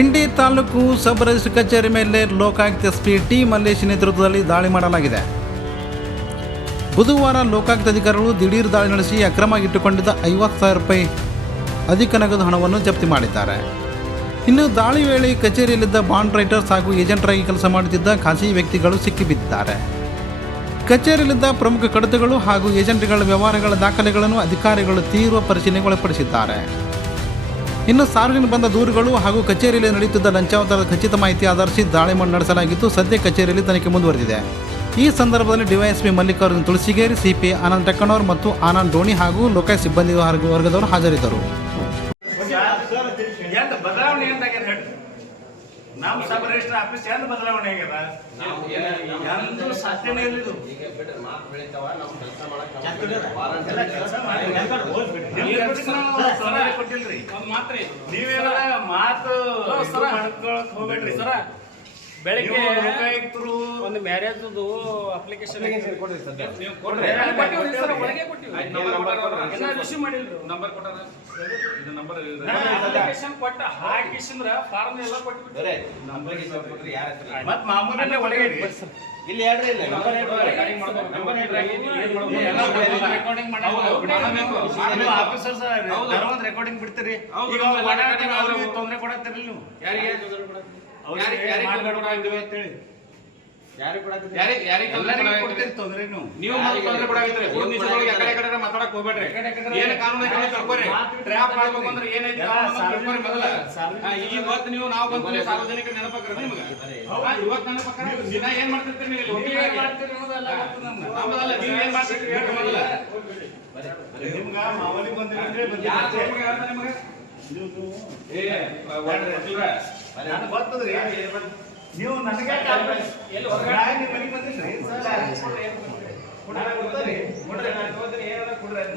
ಇಂಡಿ ತಾಲೂಕು ಸಬ್ registry ಕಚೇರಿ ಮೇಲೆ Lokayukta SP T Mallesh ನೇತೃತ್ವದಲ್ಲಿ ದಾಳಿ ಮಾಡಲಾಗಿದೆ. ಬುಧವಾರ ಲೋಕಾಯುಕ್ತ ಅಧಿಕಾರಿಗಳು ದಿಢೀರ್ ದಾಳಿ ನಡೆಸಿ ಅಕ್ರಮವಾಗಿ ಇಟ್ಟುಕೊಂಡಿದ್ದ 50,000 ರೂಪಾಯಿ ಅಧಿಕ ನಗದು ಹಣವನ್ನು ಜಪ್ತಿ ಮಾಡಿದ್ದಾರೆ. ಇನ್ನು ದಾಳಿ ವೇಳೆ ಕಚೇರಿಯಲ್ಲಿದ್ದ ಬಾಂಡ್ ರೈಟರ್ಸ್ ಹಾಗೂ ಏಜೆಂಟರಾಗಿ ಕೆಲಸ ಮಾಡುತ್ತಿದ್ದ ಖಾಸಗಿ ವ್ಯಕ್ತಿಗಳು ಸಿಕ್ಕಿಬಿದ್ದಿದ್ದಾರೆ. ಕಚೇರಿಯಲ್ಲಿದ್ದ ಪ್ರಮುಖ ಕಡತಗಳು ಹಾಗೂ ಏಜೆಂಟ್ಗಳ ವ್ಯವಹಾರಗಳ ದಾಖಲೆಗಳನ್ನು ಅಧಿಕಾರಿಗಳು ತೀವ್ರ ಪರಿಶೀಲನೆಗೆ ಒಳಪಡಿಸಿದ್ದಾರೆ. ಇನ್ನು ಸಾರ್ವಜನಿಕ ಬಂದ ದೂರುಗಳು ಹಾಗೂ ಕಚೇರಿಯಲ್ಲಿ ನಡೆಯುತ್ತಿದ್ದ ಲಂಚಾವತಾರದ ಖಚಿತ ಮಾಹಿತಿ ಆಧರಿಸಿ ದಾಳಿ ನಡೆಸಲಾಗಿದ್ದು, ಸದ್ಯ ಕಚೇರಿಯಲ್ಲಿ ತನಿಖೆ ಮುಂದುವರೆದಿದೆ. ಈ ಸಂದರ್ಭದಲ್ಲಿ ಡಿವೈಎಸ್ಪಿ ಮಲ್ಲಿಕಾರ್ಜುನ ತುಳಸಿಗೇರಿ, ಸಿಪಿ ಆನಂದ್ ಟಕ್ಕನವರ್ ಮತ್ತು ಆನಂದ್ ಡೋಣಿ ಹಾಗೂ ಲೋಕಾಯುಕ್ತ ಸಿಬ್ಬಂದಿ ವರ್ಗದವರು ಹಾಜರಿದ್ದರು. ನಮ್ಮ ಸಬ್ ರಿಜಿಸ್ಟರ್ ಆಫೀಸ್ ಎಂದು ಬದಲಾವಣೆ ಆಗ್ಯದ. ಎಂದು ಸಾಧ್ಯನೇ ಇರಲಿಲ್ಲ. ಕೊಟ್ಟಿಲ್ರಿ ನೀವೇನ ಮಾತು ಮಾಡ್ಕೊಳಕ್ ಹೋಗ್ಬೇಡ್ರಿ ಸರ. ಬೆಳಿಗ್ಗೆ ಲೋಕಾಯುಕ್ತರು ಒಂದು ಮ್ಯಾರೇಜ್ದು ಅಪ್ಲಿಕೇಶನ್ ಕೊಡ್ರಿ ಸರ್. ನೀವು ಕೊಡ್ರಿ ಒಳಗೆ ಕೊಟ್ಟಿವಿ. ರಿಸೀವ್ ಮಾಡಿಲ್ರಿ. ನಂಬರ್ ಕೊಟ್ಟಾರ ಇದು ನಂಬರ್ ಅಪ್ಲಿಕೇಶನ್ ಕೊಟ್ಟ ಹಾಕಿಸಿಂದ್ರ ಫಾರ್ಮ್ ಎಲ್ಲ ಕೊಟ್ಬಿಟ್ರೆ ನಂಬರ್ ಕೊಟ್ರಿ ಯಾರ ಹತ್ರ ಮತ್ ಮಾಮೂಲಿ ಒಳಗೆ ಇಲ್ಲಿ ಹೇಳ್ರಿ. ಇಲ್ಲ ನಂಬರ್ ರೆಕಾರ್ಡಿಂಗ್ ಮಾಡ್ಬೇಕು. ನಂಬರ್ ರೆಕಾರ್ಡಿಂಗ್ ಮಾಡಬೇಕು. ಆಫೀಸರ್ಸ್ ಒಂದು ರೆಕಾರ್ಡಿಂಗ್ ಬಿಡ್ತೀರಿ. ಈಗ ಅವ್ರಿಗೆ ತೊಂದರೆ ಕೊಡತ್ತೀರಿ ನೀವು. ಯಾರಿಗೆ ತೊಂದರೆ ಕೊಡತ್ತೀರಿ? ಮಾತಾಡಕ್ ಹೋಗ್ಬೇಡ್ರಿ. ಏನ್ ಕಾನೂನು ಕರ್ಕೋರಿ. ಟ್ರ್ಯಾಪ್ ಮಾಡ್ಬೇಕು ಅಂದ್ರೆ ಏನೈತಿ ಇವತ್ತು ನೀವು ನಾವು ಬಂದ್ಮೇಲೆ ಸಾರ್ವಜನಿಕ ನೆನಪಾಕ್ರಿ ನಿಮ್ಗೆ. ಇವತ್ತು ನೆನಪಾಕ್ರ ದಿನ ಏನ್ ಮಾಡ್ತಿರ್ತೀರಿ ನೀವು? ನೀವ್ ಏನ್ ಮಾಡ್ತೀರಿ ನಮ್ಮದಲ್ಲ. ನೀವ್ ಏನ್ ಮಾಡ್ತಿರ್ತೀರಿ ನಿಮ್ಗ ಮಾವಲಿ ಬಂದಿದ್ರೆ ನಿಮ್ಗೆ ಬರ್ತದ್ರಿ. ನೀವು ನನಗೆ ಎಲ್ಲಿ ಹೊರಗಡೆ ಮನೆಗೆ ಬಂದಿದ್ರಿ ಕೊಡ್ರಿ.